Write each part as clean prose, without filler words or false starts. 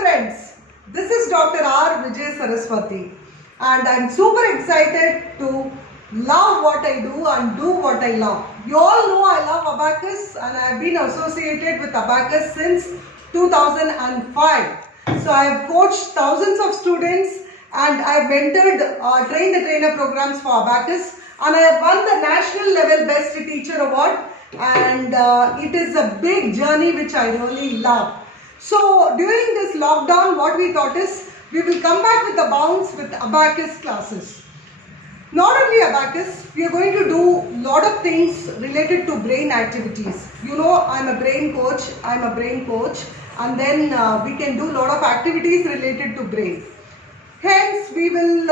friends, this is Dr. R. Vijay Saraswati and I'm super excited to love what I do and do what I love. You all know I love Abacus and I have been associated with Abacus since 2005. So I have coached thousands of students and I have mentored train the trainer programs for Abacus and I have won the national level best teacher award and it is a big journey which I really love. So during this lockdown, what we thought is we will come back with the bounce with Abacus classes. Not only Abacus, we are going to do a lot of things related to brain activities. You know, I'm a brain coach and then we can do a lot of activities related to brain. Hence, we will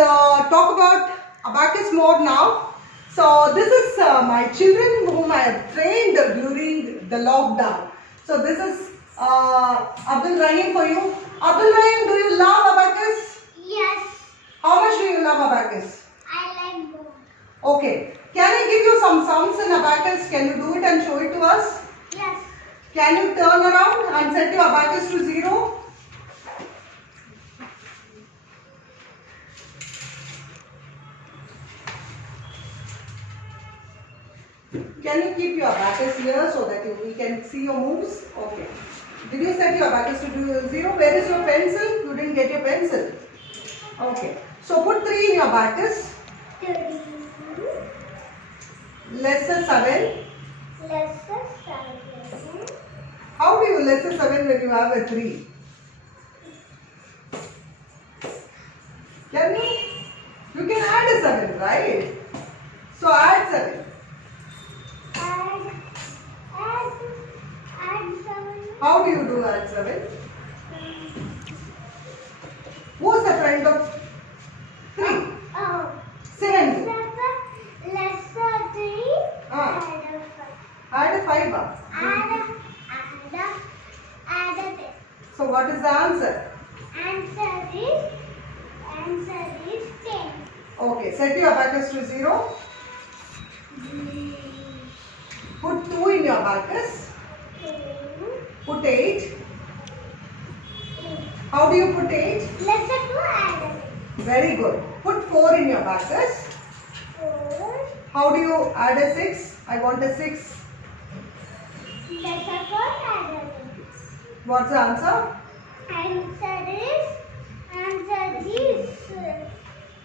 talk about Abacus more now. So this is my children whom I have trained during the lockdown. So this is Abdul Rahim for you. Abdul Rahim, do you love Abacus? Yes. How much do you love Abacus? I like both. Okay. Can I give you some sounds in Abacus? Can you do it and show it to us? Yes. Can you turn around and set your Abacus to 0? Can you keep your Abacus here so that we can see your moves? Okay. Did you set your Abacus to 0? Where is your pencil? You didn't get your pencil. Okay. So put 3 in your Abacus. 32. Lesser 7. Lesser 7. How do you lesser 7 when you have a 3? Can you? You can add a 7, right? So add 7. Add 7. How do you do add 7? Who's the friend of 3? Oh. Second. Lesser 3. Add a 5. Add a 10. So what is the answer? Answer is 10. Okay, set your Abacus to 0. Put 2 in your Abacus. Put 8. How do you put 8? Lesser 2 add Very good. Put 4 in your Abacus. 4. How do you add a 6? I want a 6. Lesser 4 add What's the answer? Answer is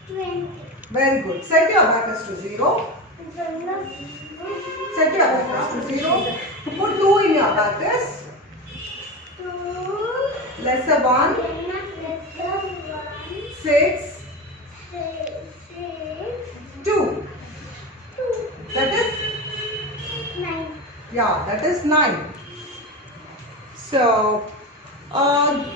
20. Very good. Set your Abacus to 0. Set your Abacus to 0. Put 2 in your Abacus. 2. Lesser 1. Lesser 1. 6. 2. 2. That is? 9. Yeah, that is 9. So,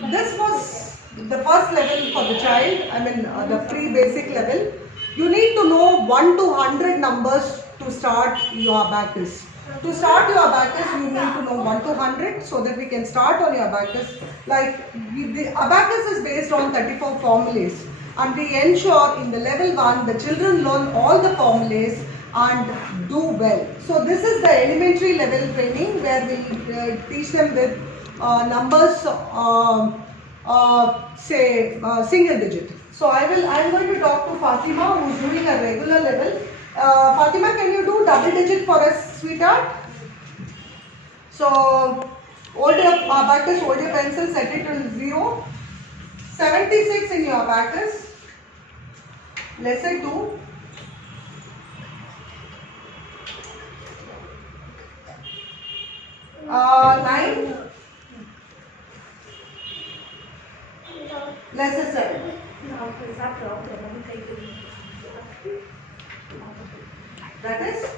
this was the first level for the child, I mean the pre-basic level. You need to know 1 to 100 numbers to start your Abacus. To start your Abacus, you need to know 1 to 100 so that we can start on your Abacus. Like, the Abacus is based on 34 formulas and we ensure in the level 1, the children learn all the formulas and do well. So this is the elementary level training where we teach them with numbers, single digit. So I am going to talk to Fatima who is doing a regular level. Fatima, can you do double digit for us, sweetheart? So hold your Abacus, hold your pencil, set it to 0. 76 in your Abacus. Lesser 2. Nine. Lesser 7. That is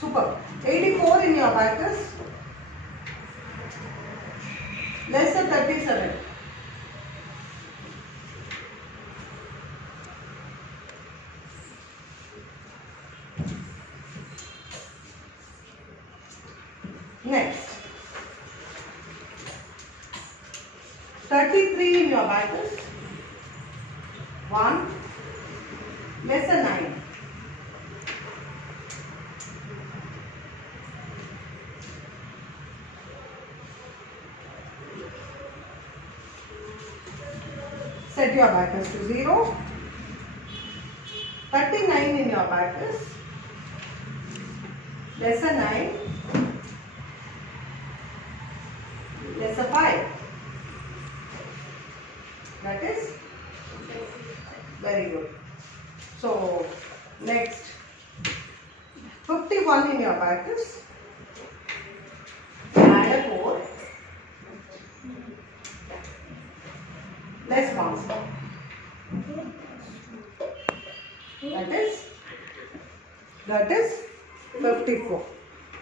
super. 84 in your Abacus. Lesser 37. Next. 33 in your Abacus. 1. Lesser 9. Set your abacus to 0. 39 in your abacus. Lesser 9. Lesser 5. That is very good. So next 51 in your abacus. Add a 4. Less 1. That is 54.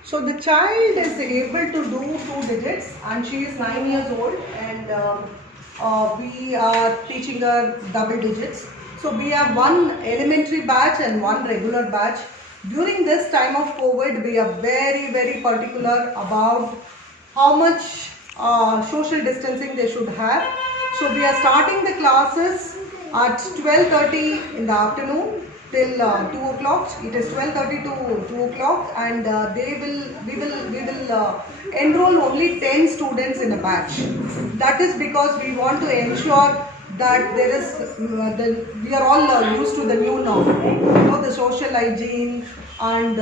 So the child is able to do 2 digits and she is 9 years old, and we are teaching her double digits. So we have one elementary batch and one regular batch. During this time of COVID, we are very particular about how much social distancing they should have. So we are starting the classes at 12:30 in the afternoon till 2 o'clock. It is 12:30 to 2 o'clock, and we will enroll only 10 students in a batch. That is because we want to ensure that there is we are all used to the new norm, the social hygiene, and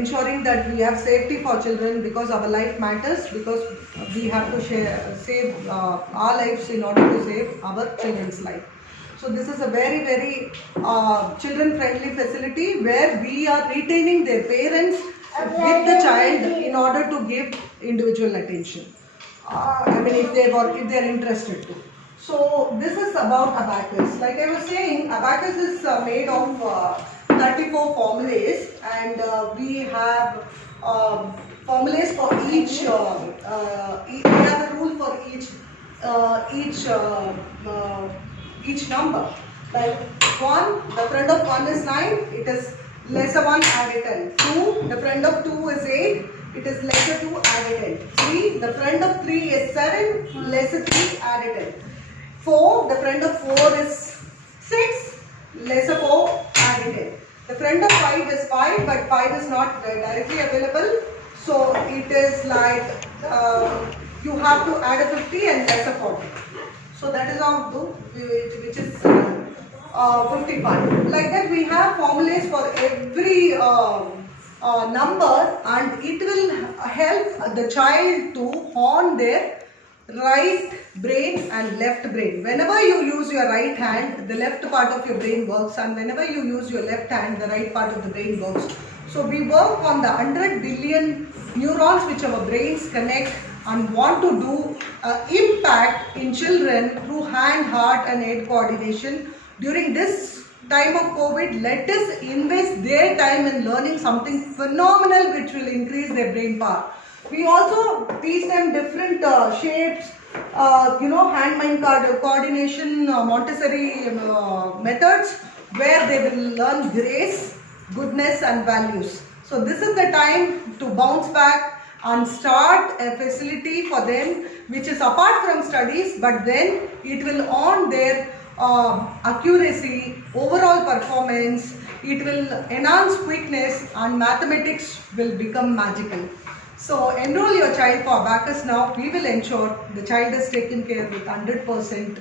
ensuring that we have safety for children, because our life matters, because we have to save our lives in order to save our children's life. So this is a very children friendly facility where we are retaining their parents with the child in order to give individual attention. If they are interested to. So this is about abacus. Like I was saying, abacus is made of 34 formulas, and we have formulas for each. We have a rule for each number. Like 1, the friend of 1 is 9. It is lesser 1 added 10. 2, the friend of 2 is 8. It is lesser 2 added 10. 3, the friend of 3 is 7. Lesser 3 added 10. 4, the friend of 4 is 6. Lesser 4 added 10. The friend of 5 is 5, but 5 is not directly available. So it is like you have to add a 50 and lesser 40. So that is how do, which is 55. Like that, we have formulas for every number, and it will help the child to hone their right brain and left brain. Whenever you use your right hand, the left part of your brain works, and whenever you use your left hand, the right part of the brain works. So we work on the 100 billion neurons which our brains connect, and want to do impact in children through hand, heart and head coordination. During this time of COVID, let us invest their time in learning something phenomenal which will increase their brain power. We also teach them different shapes, hand-mind coordination, Montessori methods, where they will learn grace, goodness and values. So this is the time to bounce back and start a facility for them which is apart from studies, but then it will on their accuracy, overall performance, it will enhance quickness, and mathematics will become magical. So enroll your child for abacus now. We will ensure the child is taken care with 100%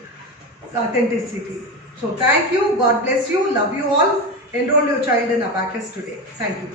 authenticity. So thank you, God bless you, love you all. Enroll your child in abacus today. Thank you.